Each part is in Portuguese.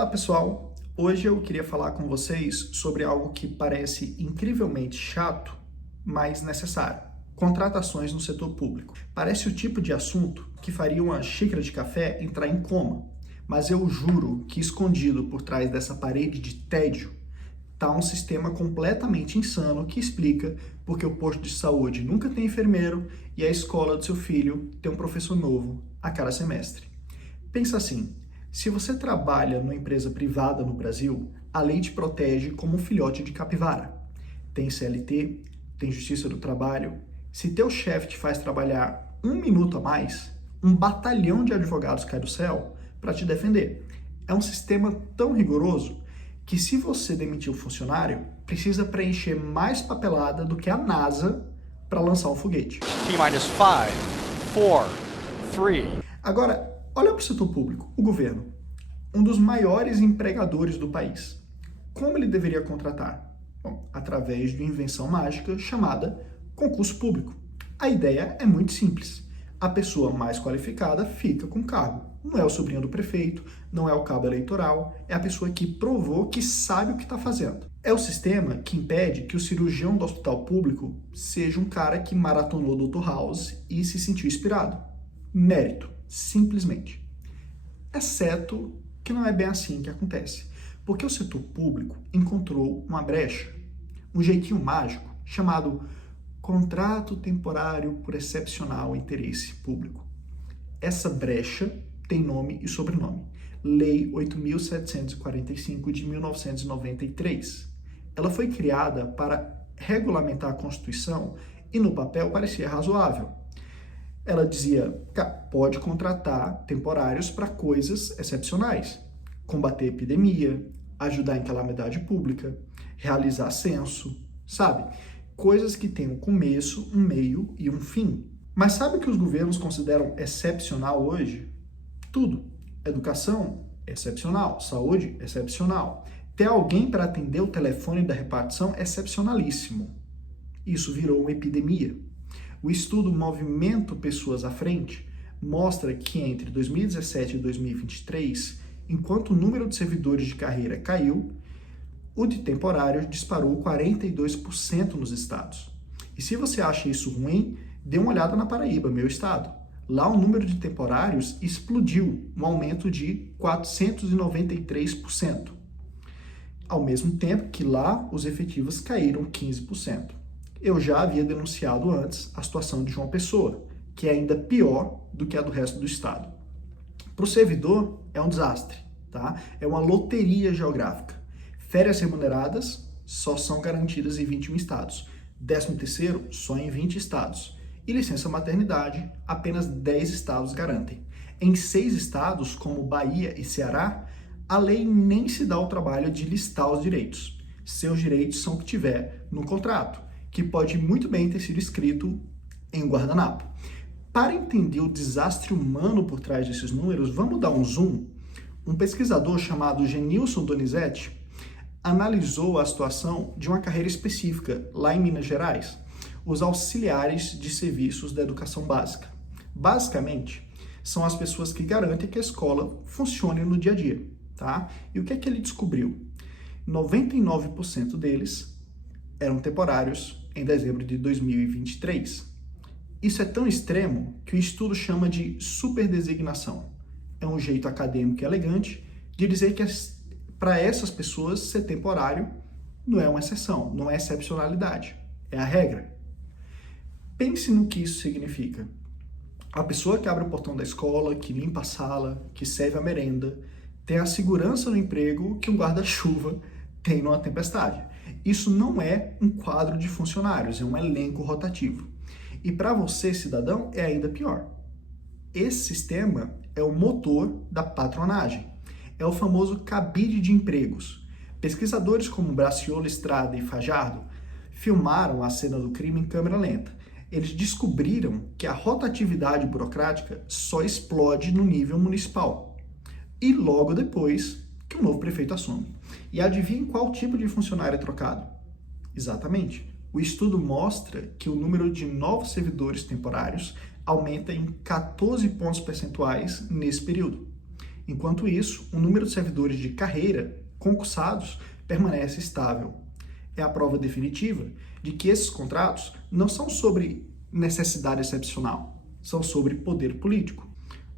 Olá pessoal, hoje eu queria falar com vocês sobre algo que parece incrivelmente chato, mas necessário. Contratações no setor público. Parece o tipo de assunto que faria uma xícara de café entrar em coma, mas eu juro que escondido por trás dessa parede de tédio está um sistema completamente insano que explica porque o posto de saúde nunca tem enfermeiro e a escola do seu filho tem um professor novo a cada semestre. Pensa assim, se você trabalha numa empresa privada no Brasil, a lei te protege como um filhote de capivara. Tem CLT, tem Justiça do Trabalho. Se teu chefe te faz trabalhar um minuto a mais, um batalhão de advogados cai do céu para te defender. É um sistema tão rigoroso que se você demitir um funcionário, precisa preencher mais papelada do que a NASA para lançar um foguete. T-5, 4, 3. Agora, olha para o setor público, o governo, um dos maiores empregadores do país. Como ele deveria contratar? Bom, através de uma invenção mágica chamada concurso público. A ideia é muito simples. A pessoa mais qualificada fica com o cargo. Não é o sobrinho do prefeito, não é o cabo eleitoral, é a pessoa que provou que sabe o que está fazendo. É o sistema que impede que o cirurgião do hospital público seja um cara que maratonou Dr. House e se sentiu inspirado. Mérito. Simplesmente. Exceto que não é bem assim que acontece, porque o setor público encontrou uma brecha, um jeitinho mágico chamado contrato temporário por excepcional interesse público. Essa brecha tem nome e sobrenome, Lei 8.745 de 1993. Ela foi criada para regulamentar a Constituição e no papel parecia razoável. Ela dizia, pode contratar temporários para coisas excepcionais, combater epidemia, ajudar em calamidade pública, realizar censo, sabe? Coisas que têm um começo, um meio e um fim. Mas sabe o que os governos consideram excepcional hoje? Tudo. Educação, excepcional. Saúde, excepcional. Ter alguém para atender o telefone da repartição, excepcionalíssimo. Isso virou uma epidemia. O estudo Movimento Pessoas à Frente mostra que entre 2017 e 2023, enquanto o número de servidores de carreira caiu, o de temporários disparou 42% nos estados. E se você acha isso ruim, dê uma olhada na Paraíba, meu estado. Lá o número de temporários explodiu, um aumento de 493%. Ao mesmo tempo que lá os efetivos caíram 15%. Eu já havia denunciado antes a situação de João Pessoa, que é ainda pior do que a do resto do estado. Para o servidor, é um desastre, tá? É uma loteria geográfica. Férias remuneradas só são garantidas em 21 estados. 13º, só em 20 estados. E licença maternidade, apenas 10 estados garantem. Em 6 estados, como Bahia e Ceará, a lei nem se dá o trabalho de listar os direitos. Seus direitos são o que tiver no contrato, que pode muito bem ter sido escrito em guardanapo. Para entender o desastre humano por trás desses números, vamos dar um zoom. Um pesquisador chamado Genilson Donizete analisou a situação de uma carreira específica lá em Minas Gerais, os auxiliares de serviços da educação básica. Basicamente, são as pessoas que garantem que a escola funcione no dia a dia, tá? E o que é que ele descobriu? 99% deles eram temporários em dezembro de 2023. Isso é tão extremo que o estudo chama de superdesignação. É um jeito acadêmico e elegante de dizer que para essas pessoas ser temporário não é uma exceção, não é excepcionalidade, é a regra. Pense no que isso significa. A pessoa que abre o portão da escola, que limpa a sala, que serve a merenda, tem a segurança no emprego que um guarda-chuva tem numa tempestade. Isso não é um quadro de funcionários, é um elenco rotativo. E para você, cidadão, é ainda pior. Esse sistema é o motor da patronagem. É o famoso cabide de empregos. Pesquisadores como Bracciolo, Estrada e Fajardo filmaram a cena do crime em câmera lenta. Eles descobriram que a rotatividade burocrática só explode no nível municipal. E logo depois que o novo prefeito assume. E adivinhe qual tipo de funcionário é trocado? Exatamente. O estudo mostra que o número de novos servidores temporários aumenta em 14 pontos percentuais nesse período. Enquanto isso, o número de servidores de carreira concursados permanece estável. É a prova definitiva de que esses contratos não são sobre necessidade excepcional, são sobre poder político.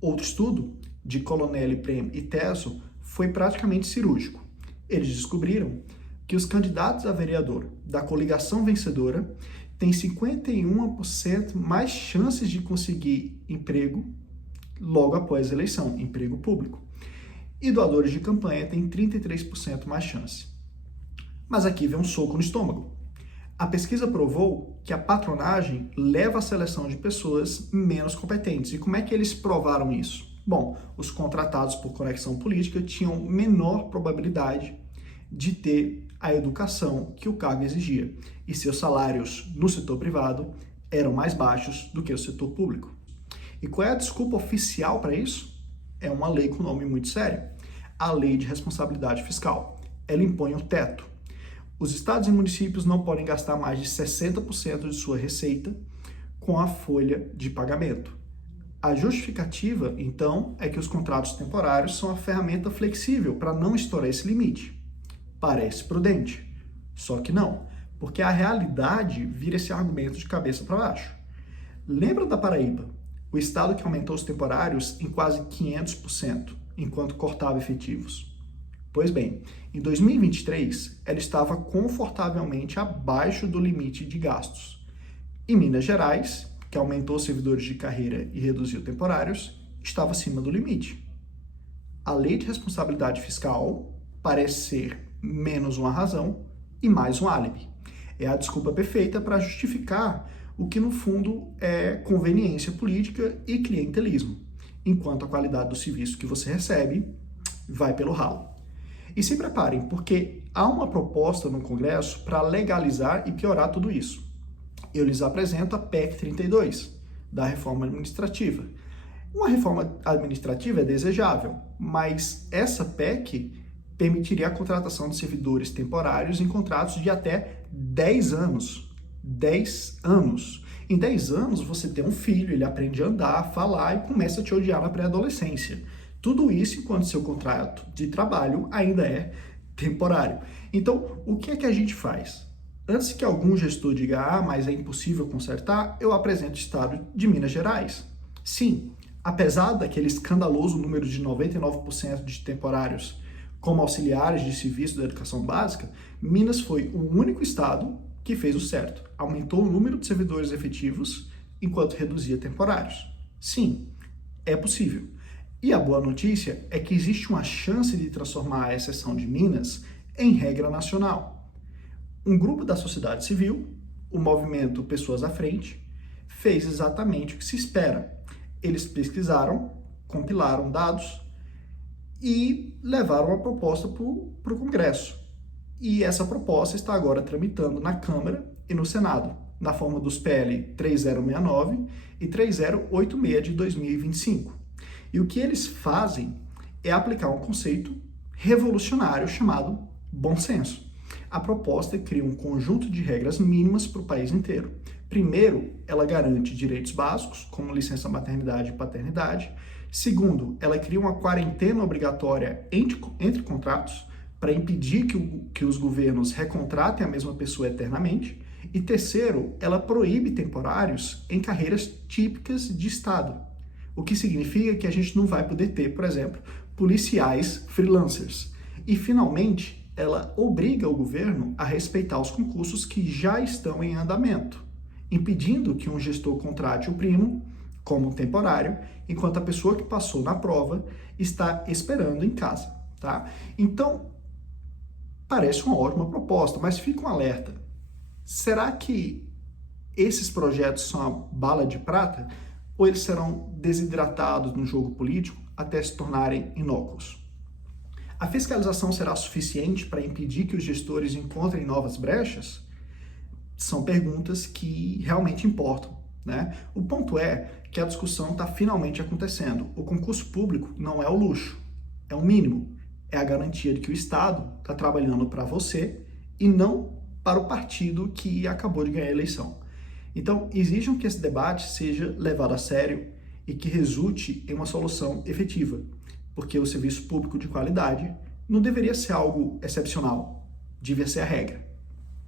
Outro estudo, de Colonelli, Prem e Teso, foi praticamente cirúrgico. Eles descobriram que os candidatos a vereador da coligação vencedora têm 51% mais chances de conseguir emprego logo após a eleição, emprego público. E doadores de campanha têm 33% mais chance. Mas aqui vem um soco no estômago. A pesquisa provou que a patronagem leva à seleção de pessoas menos competentes. E como é que eles provaram isso? Bom, os contratados por conexão política tinham menor probabilidade de ter a educação que o cargo exigia, e seus salários no setor privado eram mais baixos do que o setor público. E qual é a desculpa oficial para isso? É uma lei com nome muito sério, a Lei de Responsabilidade Fiscal. Ela impõe um teto. Os estados e municípios não podem gastar mais de 60% de sua receita com a folha de pagamento. A justificativa, então, é que os contratos temporários são a ferramenta flexível para não estourar esse limite. Parece prudente, só que não, porque a realidade vira esse argumento de cabeça para baixo. Lembra da Paraíba, o estado que aumentou os temporários em quase 500%, enquanto cortava efetivos? Pois bem, em 2023, ela estava confortavelmente abaixo do limite de gastos. Em Minas Gerais, que aumentou servidores de carreira e reduziu temporários, estava acima do limite. A Lei de Responsabilidade Fiscal parece ser menos uma razão e mais um álibi. É a desculpa perfeita para justificar o que no fundo é conveniência política e clientelismo, enquanto a qualidade do serviço que você recebe vai pelo ralo. E se preparem, porque há uma proposta no Congresso para legalizar e piorar tudo isso. Eu lhes apresento a PEC 32, da reforma administrativa. Uma reforma administrativa é desejável, mas essa PEC permitiria a contratação de servidores temporários em contratos de até 10 anos. 10 anos. Em 10 anos, você tem um filho, ele aprende a andar, a falar e começa a te odiar na pré-adolescência. Tudo isso enquanto seu contrato de trabalho ainda é temporário. Então, o que é que a gente faz? Antes que algum gestor diga, mas é impossível consertar, eu apresento o estado de Minas Gerais. Sim, apesar daquele escandaloso número de 99% de temporários como auxiliares de serviço da educação básica, Minas foi o único estado que fez o certo. Aumentou o número de servidores efetivos enquanto reduzia temporários. Sim, é possível. E a boa notícia é que existe uma chance de transformar a exceção de Minas em regra nacional. Um grupo da sociedade civil, o movimento Pessoas à Frente, fez exatamente o que se espera. Eles pesquisaram, compilaram dados e levaram a proposta para o Congresso. E essa proposta está agora tramitando na Câmara e no Senado, na forma dos PL 3069 e 3086 de 2025. E o que eles fazem é aplicar um conceito revolucionário chamado bom senso. A proposta cria um conjunto de regras mínimas para o país inteiro. Primeiro, ela garante direitos básicos, como licença maternidade e paternidade. Segundo, ela cria uma quarentena obrigatória entre contratos para impedir que os governos recontratem a mesma pessoa eternamente. E terceiro, ela proíbe temporários em carreiras típicas de Estado, o que significa que a gente não vai poder ter, por exemplo, policiais freelancers. E, finalmente, ela obriga o governo a respeitar os concursos que já estão em andamento, impedindo que um gestor contrate o primo como temporário, enquanto a pessoa que passou na prova está esperando em casa, tá? Então, parece uma ótima proposta, mas fica um alerta. Será que esses projetos são a bala de prata ou eles serão desidratados no jogo político até se tornarem inócuos? A fiscalização será suficiente para impedir que os gestores encontrem novas brechas? São perguntas que realmente importam, né? O ponto é que a discussão está finalmente acontecendo. O concurso público não é o luxo, é o mínimo. É a garantia de que o Estado está trabalhando para você e não para o partido que acabou de ganhar a eleição. Então, exijam que esse debate seja levado a sério e que resulte em uma solução efetiva. porque o serviço público de qualidade não deveria ser algo excepcional, devia ser a regra.